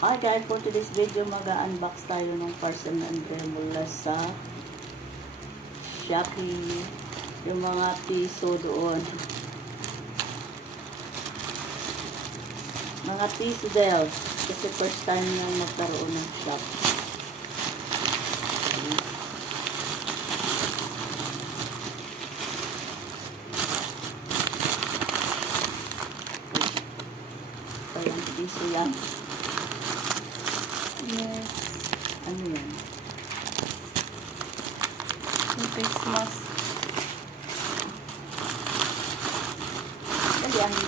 Hi guys, for today's video mag-unbox tayo ng parcel na Andre mula sa Shopee. Yung mga piso doon. Mga piso dells. Kasi first time na magkaroon ng shop. Ayan, piso yan. Yes. Ano yan? Yung face mask. Kalian mo.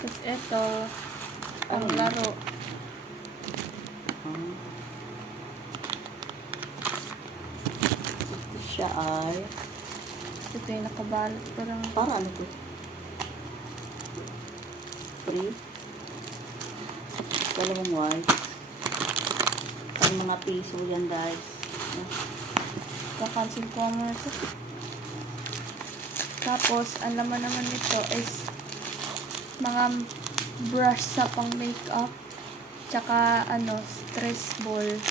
Tapos ito, ang Ano? laro. Ito siya ay Ito yung nakabalot. Parang para ano to? Free. Dalawang white. Ang mga piso yan guys. kakancel ko muna ito. Tapos, ang laman naman nito is mga brush sa pang makeup. Tsaka, stress ball.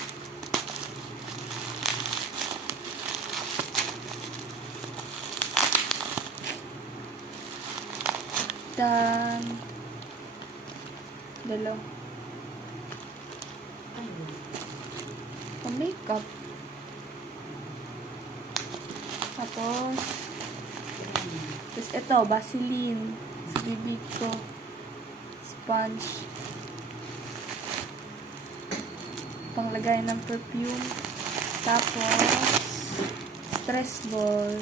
Dan, dalaw. Pang makeup. Tapos ito, Vaseline. Sa bibig ko. Sponge. Panglagay ng perfume. Tapos, stress ball.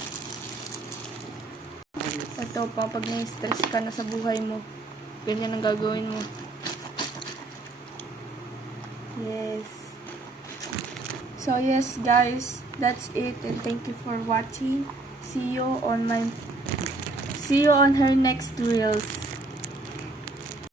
Ito pa, pag na-stress ka na sa buhay mo, ganyan ang gagawin mo. Yes. So, yes, guys, that's it. And thank you for watching. See you on her next reels.